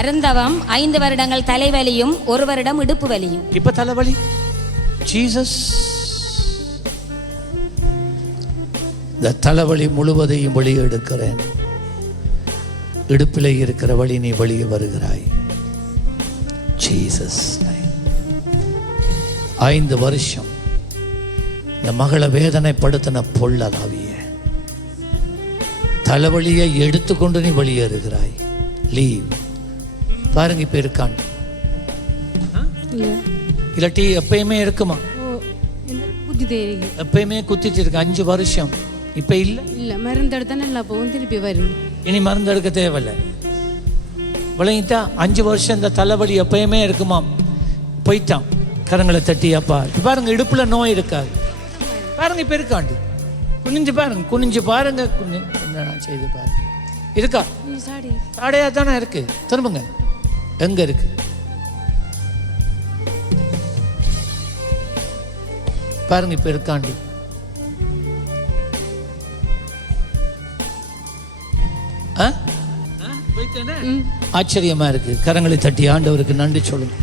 அருந்தவம் 5 வருடங்கள் தலைவலியும் 1 வருடம் இடுப்பு வலியும். இப்ப தலைவலி. ஜீசஸ் இந்த தலைவலி முழுவதையும் வெளியே எடுக்கிறேன். இடுப்பிலே இருக்கிற வழி நீ வெளியே வருகிறாய். ஜீசஸ் 5 வருஷம் இந்த மகளை வேதனைப்படுத்தின பொல்லதாவிய தலைவலியை எடுத்துக்கொண்டு நீ வெளியேறுகிறாய். லீவ். பாருங்க இப்ப இருக்கான். இல்லாட்டி எப்பயுமே இருக்குமா? எப்பயுமே குத்திட்டு இருக்கு 5 வருஷம். இப்ப இல்ல மருந்து எடுத்தா நல்லா போகும், திருப்பி வரும். இனி மருந்து எடுக்க தேவையில்லை. விளங்கிட்டா? 5 வருஷம் இந்த தலைவலி எப்பயுமே இருக்குமா? போயிட்டான். கரங்களை தட்டி அப்பா பாருங்க இடுப்புல நோய் இருக்காது. பாருங்க இப்ப இருக்காண்டு. குனிஞ்சு பாருங்க, குனிஞ்சு பாருங்க, என்ன செய்து பாருங்க. இருக்கா? சாடையா தானே இருக்கு. திரும்புங்க. எங்க இருக்கு? பாருங்க இப்ப இருக்காண்டு. ஆச்சரியமா இருக்கு. கரங்களை தட்டி ஆண்டவருக்கு நன்றி சொல்லுங்க.